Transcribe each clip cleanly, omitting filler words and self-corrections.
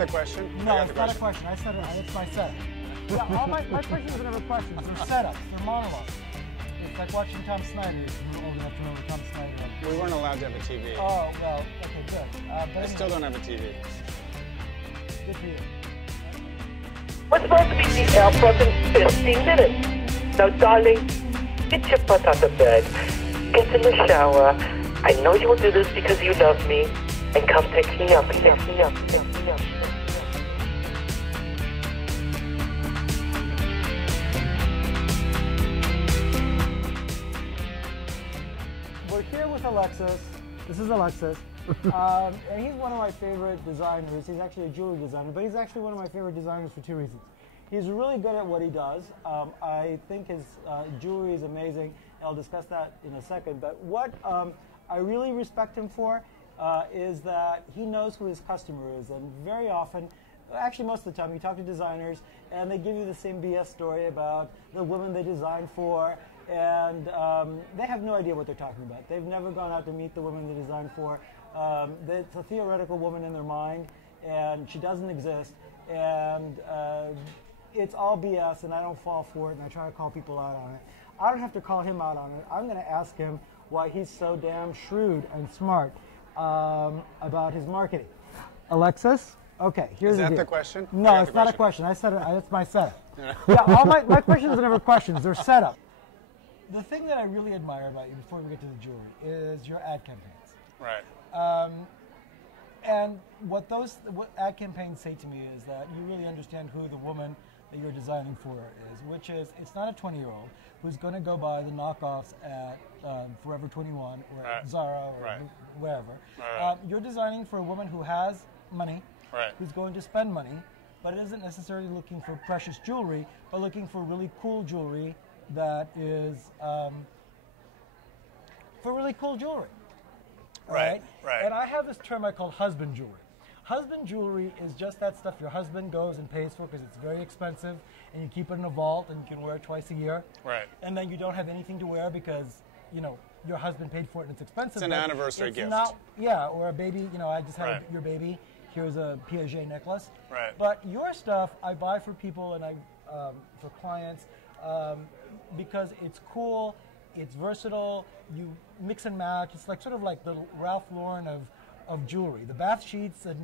the question? No, it's not a question. I said it. It's my setup. Yeah, all my questions are never questions. They're setups. They're monologues. It's like watching Tom Snyder. You're old enough to remember Tom Snyder. We weren't allowed to have a TV. Oh, well, okay, good. But I anyway, still don't have a TV. good for you. We're supposed to be in the airport in 15 minutes. Now, darling, get your butt out of bed. Get in the shower. I know you'll do this because you love me. And come pick me up, pick me up, pick me up. We're here with Alexis. This is Alexis. And he's one of my favorite designers. He's actually a jewelry designer, but he's actually one of my favorite designers for two reasons. He's really good at what he does. I think his jewelry is amazing. I'll discuss that in a second. But what I really respect him for is that he knows who his customer is. And very often, actually most of the time, you talk to designers and they give you the same BS story about the woman they designed for. And they have no idea what they're talking about. They've never gone out to meet the woman they designed for. It's a theoretical woman in their mind, and she doesn't exist. And it's all BS, and I don't fall for it, and I try to call people out on it. I don't have to call him out on it. I'm going to ask him why he's so damn shrewd and smart about his marketing. Alexis? Okay, here's the deal. Is that the question? No, it's not a question. I said it. It's my setup. Yeah, all my questions are never questions. They're setup. The thing that I really admire about you before we get to the jewelry is your ad campaigns. Right. And what ad campaigns say to me is that you really understand who the woman that you're designing for is, which is it's not a 20-year-old who's going to go buy the knockoffs at Forever 21 or at Zara or wherever. You're designing for a woman who has money, who's going to spend money, but isn't necessarily looking for precious jewelry, but looking for really cool jewelry that is for really cool jewelry. Right. And I have this term I call husband jewelry. Husband jewelry is just that stuff your husband goes and pays for because it's very expensive, and you keep it in a vault and you can wear it twice a year. Right. And then you don't have anything to wear because, you know, your husband paid for it and it's expensive. It's an anniversary gift. Or a baby, you know, I just had your baby. Here's a Piaget necklace. Right. But your stuff I buy for people and for clients because it's cool, it's versatile, you mix and match. It's like sort of like the Ralph Lauren of jewelry. The bath sheets and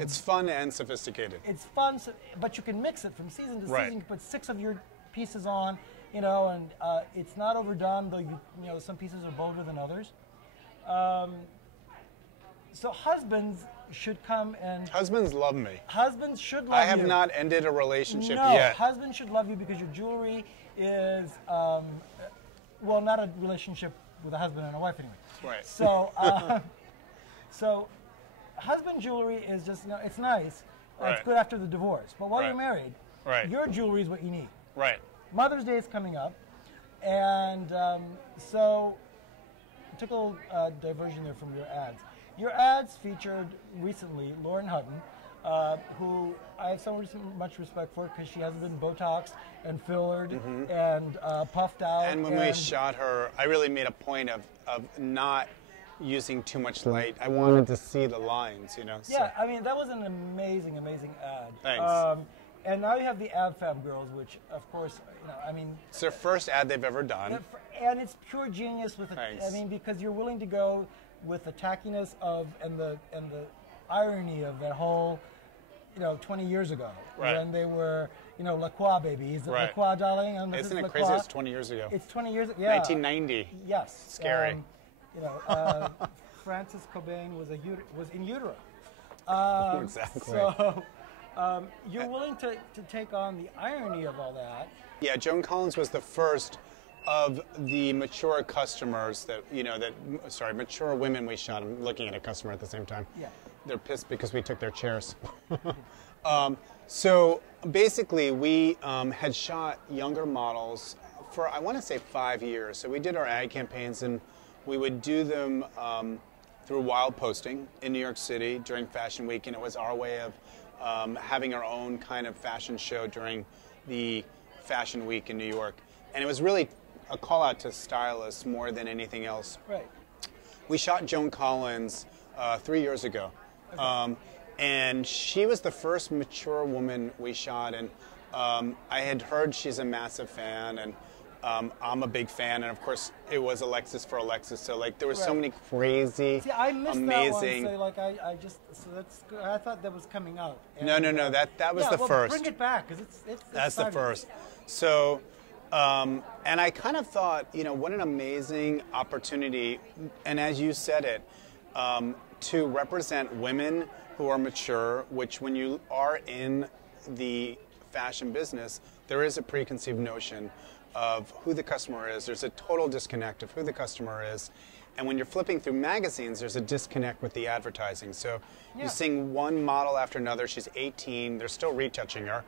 it's fun and sophisticated. It's fun, but you can mix it from season to season. You can put 6 of your pieces on, you know, and it's not overdone, though you know some pieces are bolder than others. So husbands should come and... Husbands love me. Husbands should love you. I have not ended a relationship yet. No, husbands should love you because your jewelry is, well, not a relationship with a husband and a wife anyway. Right. So, so husband jewelry is just, you know, it's nice. It's good after the divorce. But while you're married, your jewelry is what you need. Right. Mother's Day is coming up. And so, I took a little diversion there from your ads. Your ads featured recently Lauren Hutton, who I have so much respect for because she hasn't been Botoxed and fillered and puffed out. And when we shot her, I really made a point of not using too much light. I wanted to see the lines, you know. Yeah, I mean, that was an amazing, amazing ad. Thanks. And now you have the Ab Fab Girls, which, of course, you know, I mean... It's their first ad they've ever done. And it's pure genius with it. I mean, because you're willing to go with the tackiness of and the irony of that whole, you know, 20 years ago when they were, you know, La Croix babies. La Croix, darling. And isn't it crazy? It's 20 years ago. It's 20 years. Yeah. 1990. Yes. Scary. You know, Francis Cobain was in utero. Exactly. So you're willing to take on the irony of all that. Yeah, Joan Collins was the first of the mature customers that, you know, mature women we shot. I'm looking at a customer at the same time. Yeah. They're pissed because we took their chairs. So basically we had shot younger models for, I want to say 5 years. So we did our ad campaigns and we would do them through wild posting in New York City during Fashion Week. And it was our way of having our own kind of fashion show during the Fashion Week in New York. And it was really a call out to stylists more than anything else. Right. We shot Joan Collins 3 years ago. And she was the first mature woman we shot, and I had heard she's a massive fan, and I'm a big fan, and of course it was Alexis for Alexis. So like there were so many crazy, See, I missed amazing. that one, so like I just so that's good. I thought that was coming out. And, No, that was the first. Bring it back because it's That's the fabulous. first. So, and I kind of thought, what an amazing opportunity, and as you said it, to represent women who are mature, which when you are in the fashion business, there is a preconceived notion of who the customer is. There's a total disconnect of who the customer is. And when you're flipping through magazines, there's a disconnect with the advertising. So you're seeing one model after another. She's 18. They're still retouching her.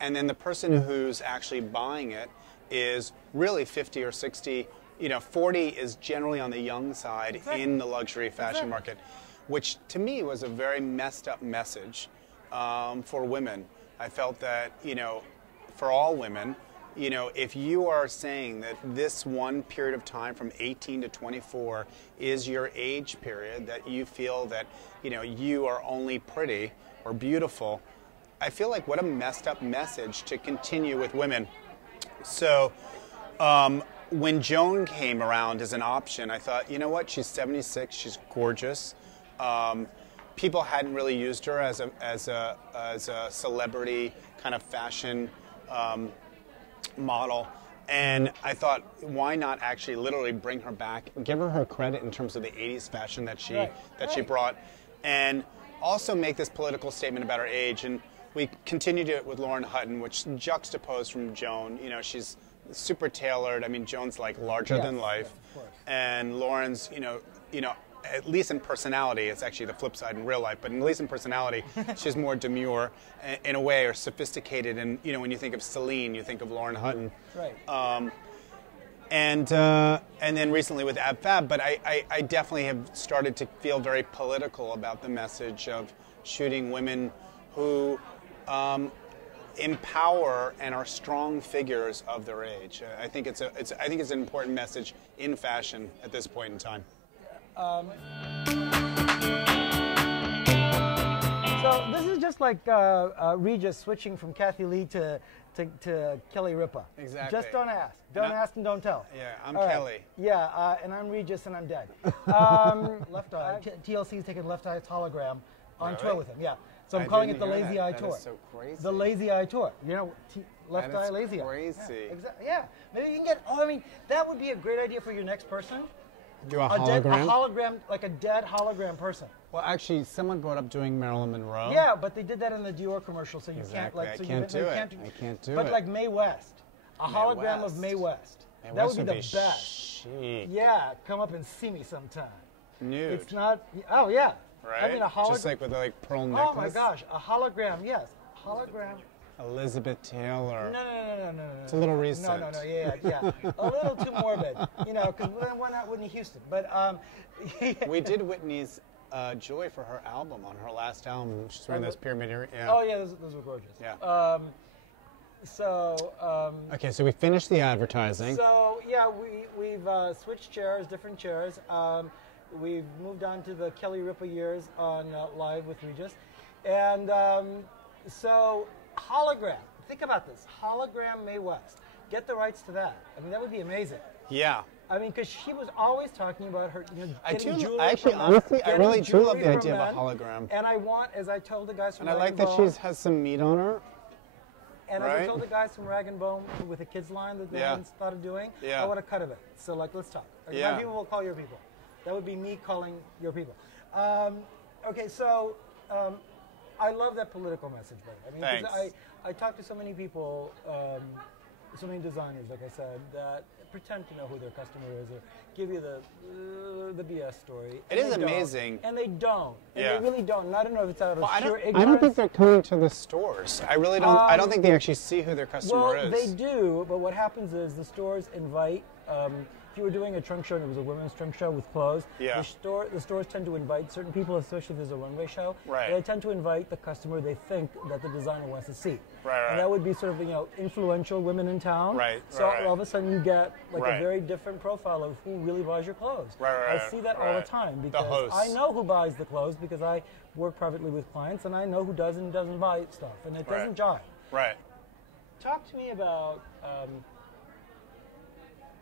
And then the person who's actually buying it is really 50 or 60. 40 is generally on the young side in the luxury fashion market, which to me was a very messed up message for women. I felt that, for all women, if you are saying that this one period of time from 18 to 24 is your age period, that you feel that, you are only pretty or beautiful, I feel like what a messed up message to continue with women. So when Joan came around as an option, I thought, you know what, she's 76, she's gorgeous. People hadn't really used her as a celebrity kind of fashion model, and I thought, why not actually literally bring her back, give her credit in terms of the 80s fashion that she brought, and also make this political statement about her age. And we continued it with Lauren Hutton, which juxtaposed from Joan. She's super tailored. I mean, Joan's like larger than life, and Lauren's, at least in personality, it's actually the flip side in real life, but at least in personality, she's more demure in a way, or sophisticated. And when you think of Celine, you think of Lauren Hutton. Right. And then recently with Ab Fab, but I definitely have started to feel very political about the message of shooting women who empower and are strong figures of their age. I think it's an important message in fashion at this point in time. So this is just like Regis switching from Kathy Lee to Kelly Ripa. Exactly. Just don't ask. Don't ask and don't tell. Yeah, I'm All Kelly. Right. Yeah, and I'm Regis and I'm dead. Left Eye. TLC's taking Left Eye's hologram on tour with him. Yeah. So I'm calling it the Lazy Eye Tour. That is so crazy. The Lazy Eye Tour. Left Eye, Lazy Eye. Crazy. Yeah, exactly. Yeah. Maybe you can get. Oh, I mean, that would be a great idea for your next person. Do a hologram? A hologram, like a dead hologram person. Well, actually, someone brought up doing Marilyn Monroe. Yeah, but they did that in the Dior commercial, so you can't like. So I can't do it. I can't do it. But like Mae West, a hologram of Mae West. That would be the best. Chic. Yeah, come up and see me sometime. Nude. It's not. Oh yeah. Right. I mean a hologram. Just like with a pearl necklace. Oh my gosh, a hologram. Yes, hologram. Elizabeth Taylor. No. It's a little recent. No. Yeah. A little too morbid, because why not Whitney Houston? But we did Whitney's Joy for her album on her last album. She's wearing those pyramid earrings. Yeah. Oh yeah, those were gorgeous. Yeah. Okay, so we finished the advertising. So yeah, we've switched chairs, different chairs. We've moved on to the Kelly Ripa years on Live with Regis, and so hologram. Think about this: hologram Mae West. Get the rights to that. I mean, that would be amazing. Yeah. I mean, because she was always talking about her. Honestly, I really do love the idea of a hologram. And I want, as I told the guys from And I like Rag that Bone, she has some meat on her. And as I told the guys from Rag and Bone with the kids line that they hadn't thought of doing, I want a cut of it. So like, let's talk. Like, my people will call your people. That would be me calling your people. Okay, so I love that political message, buddy. I mean, 'cause I talk to so many people, so many designers, like I said, that pretend to know who their customer is or give you the BS story. It is amazing. And they don't. And they really don't. And I don't know if it's out of sheer ignorance. I don't think they're coming to the stores. I really don't. I don't think they actually see who their customer is. Well, they do, but what happens is the stores invite you were doing a trunk show and it was a women's trunk show with clothes, Yeah. the stores tend to invite certain people, especially if there's a runway show. Right. They tend to invite the customer they think that the designer wants to see. Right. And that would be sort of, influential women in town. Right. So Right. all of a sudden you get like Right. a very different profile of who really buys your clothes. Right. I see that all the time because hosts. I know who buys the clothes because I work privately with clients and I know who does and doesn't buy stuff, and it doesn't jive. Right. Talk to me about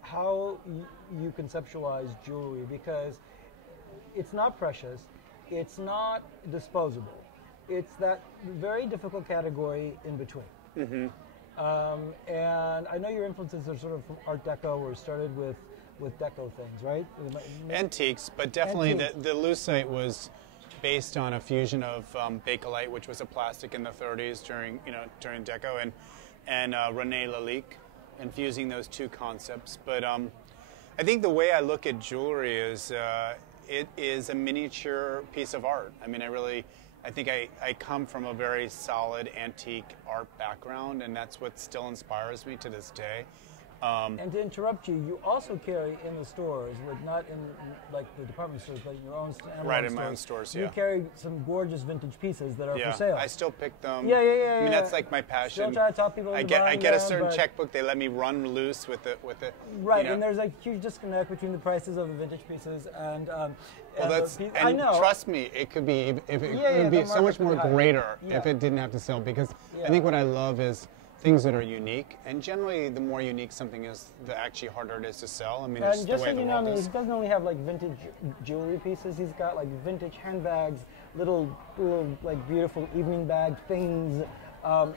how you conceptualize jewelry, because it's not precious, it's not disposable. It's that very difficult category in between. Mm-hmm. And I know your influences are sort of from Art Deco or started with Deco things, right? Antiques, but definitely Antiques. the lucite was based on a fusion of Bakelite, which was a plastic in the 30s during Deco, and René Lalique, and fusing those two concepts. But I think the way I look at jewelry is it is a miniature piece of art. I mean, I think I come from a very solid antique art background, and that's what still inspires me to this day. And to interrupt you, you also carry in the stores, not in like the department stores, but in your own stores. Right, in my own stores, yeah. You carry some gorgeous vintage pieces that are Yeah, for sale. I still pick them. Yeah. I mean, that's like my passion. Still try to tell people I to get buy a them, certain but- checkbook. They let me run loose with it. Right, you know. and there's a huge disconnect between the prices of the vintage pieces and. Well, that's I know. trust me, it could be it Yeah, would be the so much market more could be higher. greater Yeah. if it didn't have to sell, because Yeah. I think what I love is things that are unique, and generally the more unique something is, the actually harder it is to sell. I mean, it's And the just way so the you know, world he is. doesn't only have like vintage jewelry pieces. He's got like vintage handbags, little like beautiful evening bag things.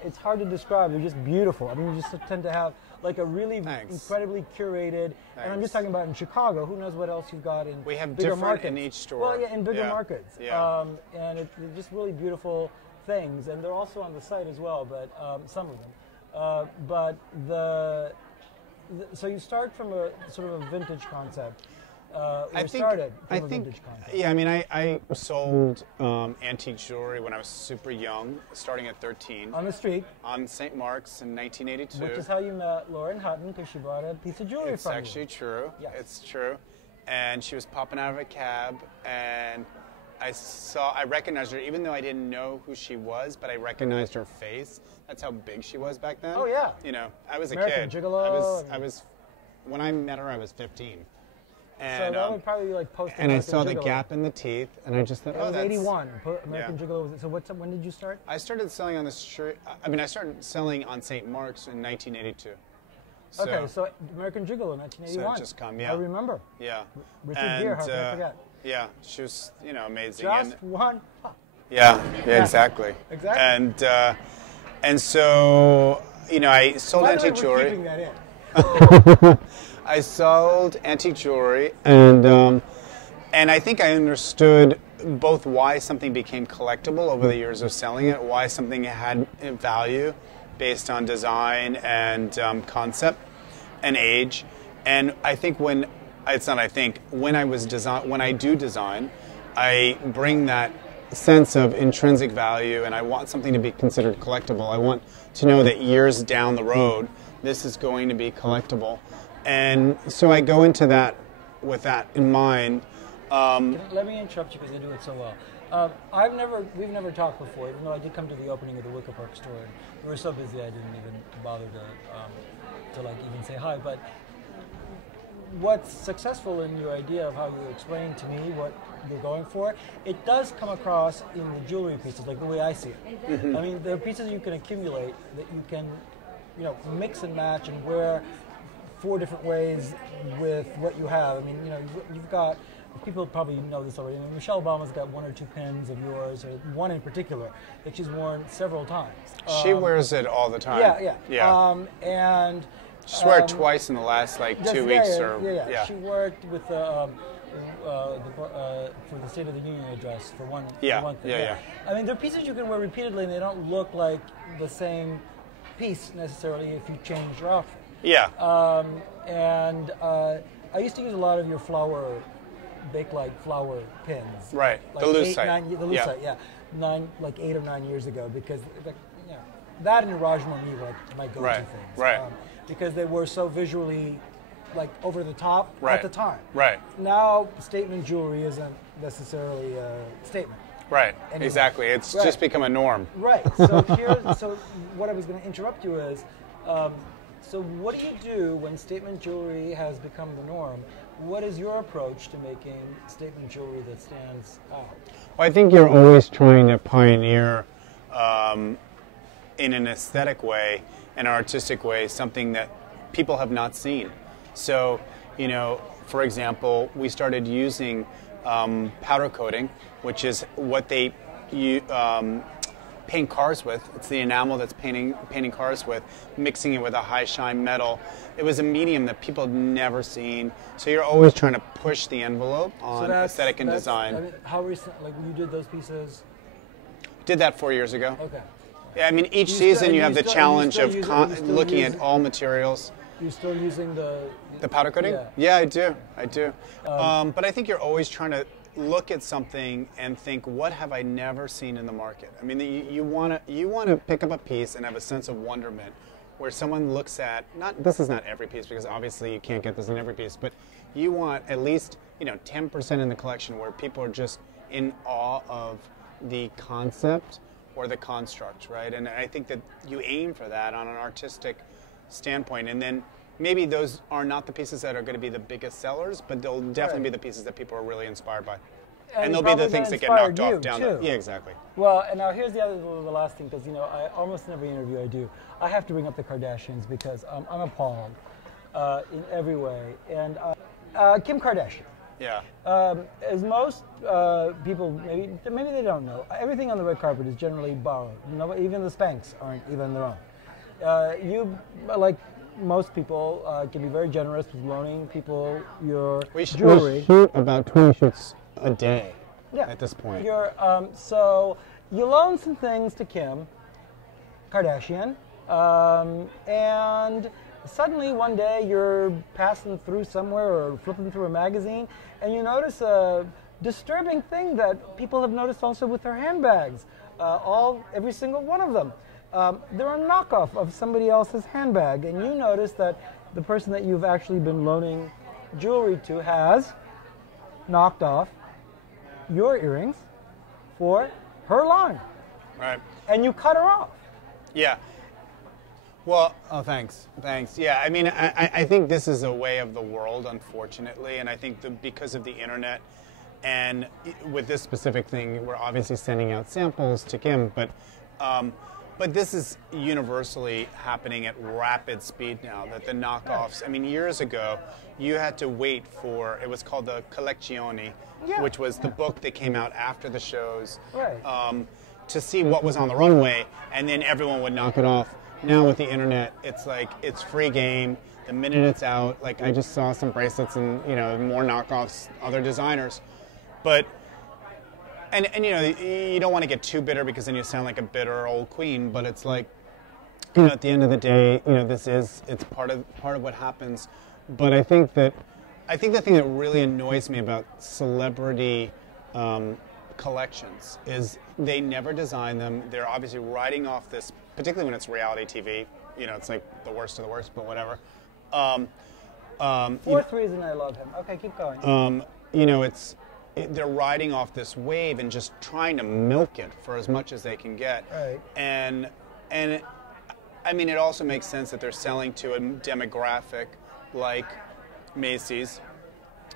It's hard to describe. They're just beautiful. I mean, you just tend to have like a really Thanks. incredibly curated. And I'm just talking about in Chicago. Who knows what else you've got in We have bigger different markets. in each store. Well, yeah, in bigger Yeah. markets. Yeah. And they're just really beautiful things. And they're also on the site as well, but some of them. So you start from a sort of a vintage concept. I think, a vintage concept. Yeah, I mean, I sold antique jewelry when I was super young, starting at 13. On the street, On St. Mark's in 1982. which is how you met Lauren Hutton, because she brought a piece of jewelry It's from actually you. true. Yes. It's true. And she was popping out of a cab, and I recognized her, even though I didn't know who she was, but I recognized her face. That's how big she was back then. Oh, yeah. You know, I was a American kid. Gigolo, I was, when I met her, I was 15. So And, that would probably be like post. and I American saw the Gigolo. gap in the teeth, and I just thought, It oh, was that's... 81. American yeah. Gigolo. So when did you start? I started selling on the street. I mean, I started selling on St. Mark's in 1982. So, Okay, so American Gigolo, 1981. So it just come, yeah. I remember. yeah. Richard And, Gere, how can I forget? Yeah, she was, amazing. Just And- one. Yeah, exactly. Exactly. And so, I sold By the way, antique we're jewelry. keeping that in. I sold antique jewelry, and I think I understood both why something became collectible over the years of selling it, why something had value based on design and concept and age. And I think when I do design, I bring that sense of intrinsic value, and I want something to be considered collectible. I want to know that years down the road, this is going to be collectible. And so I go into that with that in mind. Let me interrupt you because I do it so well. We've never talked before, even though I did come to the opening of the Wicker Park store, and we were so busy I didn't even bother to even say hi. But what's successful in your idea of how you explain to me what you're going for, it does come across in the jewelry pieces, like the way I see it. Mm-hmm. I mean, there are pieces you can accumulate that you can, mix and match and wear 4 different ways with what you have. I mean, you've got, people probably know this already. I mean, Michelle Obama's got 1 or 2 pins of yours, or one in particular that she's worn several times. She wears it all the time. Yeah. And She's worn it twice in the last 2 weeks. Yeah. She worked with for the State of the Union address for one. Yeah. For one thing. Yeah. I mean, there are pieces you can wear repeatedly, and they don't look like the same piece necessarily if you change your outfit. Yeah. And I used to use a lot of your Bakelite flower pins. Right. Like The lucite. The lucite, yeah. 8 or 9 years ago, because that and Rajmani were my go-to things. Right. Because they were so visually like over the top Right. at the time. Right. Now, statement jewelry isn't necessarily a statement. Right. Anyway. Exactly. It's Right. just become a norm. Right. So so what I was going to interrupt you is, so what do you do when statement jewelry has become the norm? What is your approach to making statement jewelry that stands out? Well, I think you're always trying to pioneer, in an aesthetic way, an artistic way, something that people have not seen. So, you know, for example, we started using powder coating, which is what they paint cars with. It's the enamel that's painting cars with, mixing it with a high shine metal. It was a medium that people had never seen. So you're always trying to push the envelope on aesthetic and design. I mean, how recent? Like you did those pieces? Did that 4 years ago. Okay. Yeah, I mean, each season you have the challenge of looking using, at all materials. You're still using The powder coating? Yeah, I do. But I think you're always trying to look at something and think, what have I never seen in the market? I mean, you want to pick up a piece and have a sense of wonderment, where someone looks at, this is not every piece, because obviously you can't get this in every piece, but you want at least 10% in the collection where people are just in awe of the concept or the construct, right? And I think that you aim for that on an artistic standpoint, and then maybe those are not the pieces that are going to be the biggest sellers, but they'll definitely be the pieces that people are really inspired by. And they'll be the things that get knocked off down the... Yeah, exactly. Well, and now here's the last thing, because I almost in every interview I do, I have to bring up the Kardashians because I'm appalled in every way. And Kim Kardashian. Yeah. As most people, maybe they don't know, everything on the red carpet is generally borrowed. Even the Spanx aren't even their own. You, like most people, can be very generous with loaning people your jewelry. We shoot about 20 shoots a day at this point. So you loan some things to Kim Kardashian, and suddenly one day you're passing through somewhere or flipping through a magazine and you notice a disturbing thing that people have noticed also with their handbags. Every single one of them. They're a knockoff of somebody else's handbag, and you notice that the person that you've actually been loaning jewelry to has knocked off your earrings for her line. Right. And you cut her off. Yeah. Well, thanks. Yeah, I mean, I think this is a way of the world, unfortunately, and I think because of the internet and with this specific thing, we're obviously sending out samples to Kim, but this is universally happening at rapid speed now, that the knockoffs, I mean, years ago, you had to wait for, it was called the Collezioni, which was the book that came out after the shows, to see what was on the runway, and then everyone would knock it off. Now with the internet, it's like, it's free game. The minute it's out, like I just saw some bracelets and, more knockoffs, other designers. But, and you don't want to get too bitter because then you sound like a bitter old queen, but it's like, at the end of the day, it's part of what happens. But I think the thing that really annoys me about celebrity collections is they never design them. They're obviously riding off this, particularly when it's reality TV. It's like the worst of the worst, but whatever. Fourth reason I love him. Okay, keep going. They're riding off this wave and just trying to milk it for as much as they can get. Right. And I mean, it also makes sense that they're selling to a demographic like Macy's,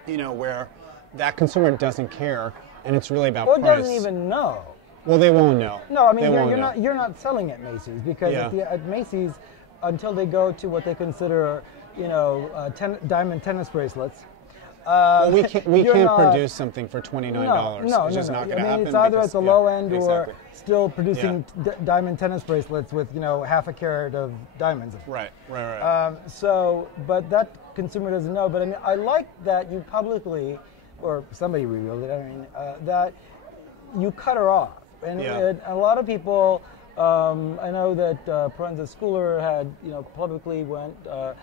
where that consumer doesn't care, and it's really about price. Or doesn't even know. Well, they won't know. No, I mean, you're not selling at Macy's, because Yeah. at Macy's, until they go to what they consider, diamond tennis bracelets. Well, we can't produce something for $29. No, it's just not going to happen. It's either at the low end exactly. or still producing diamond tennis bracelets with half a carat of diamonds. Right. But that consumer doesn't know. But I mean, I like that you publicly, or somebody revealed it. I mean, that you cut her off, and a lot of people. I know that Parenza Schooler had publicly went to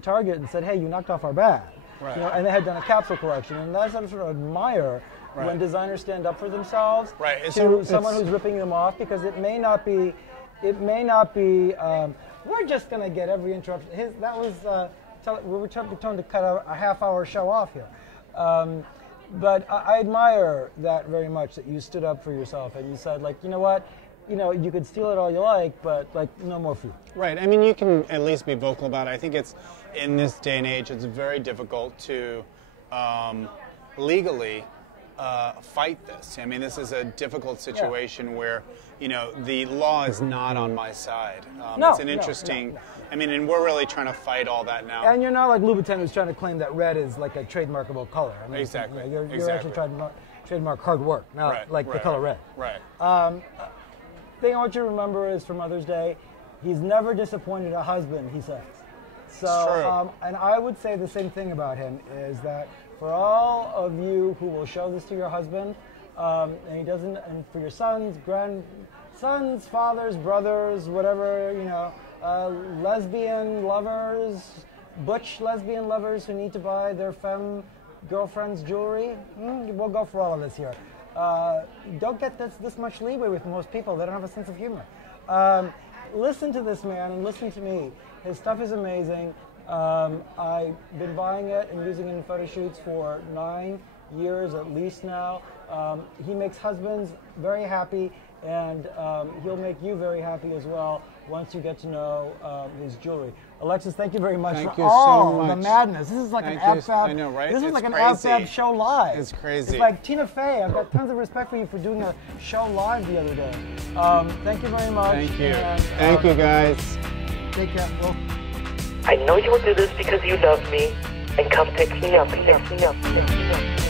Target and said, "Hey, you knocked off our bag." Right. And they had done a capsule collection, and that's what I sort of admire when designers stand up for themselves to someone who's ripping them off, because it may not be. We're just going to get every interruption. That was trying to cut a half-hour show off here. But I admire that very much, that you stood up for yourself and you said, like, you know what, you could steal it all you like, but like, no more food. Right. I mean, you can at least be vocal about it. I think it's, in this day and age, it's very difficult to legally fight this. I mean, this is a difficult situation where, the law is not on my side. It's an interesting, I mean, and we're really trying to fight all that now. And you're not like Louboutin, who's trying to claim that red is like a trademarkable color. I mean, exactly. You're actually trying to trademark hard work, not the color red. Right. Thing I want you to remember is, for Mother's Day, he's never disappointed a husband, he says. So, and I would say the same thing about him, is that for all of you who will show this to your husband, and he doesn't, and for your sons, grandsons, fathers, brothers, whatever, lesbian lovers, butch lesbian lovers who need to buy their femme girlfriend's jewelry, we'll go for all of this here. Don't get this much leeway with most people. They don't have a sense of humor. Listen to this man and listen to me. His stuff is amazing. I've been buying it and using it in photo shoots for 9 years at least now. He makes husbands very happy, and he'll make you very happy as well once you get to know his jewelry. Alexis, thank you very much for all the madness. This is like an AbFab. I know, right? This is like an AbFab show live. It's crazy. It's like Tina Fey. I've got tons of respect for you for doing a show live the other day. Thank you very much. Thank you. And, thank you, guys. Take care. Well, I know you will do this because you love me, and come pick me up, pick me up, pick me up.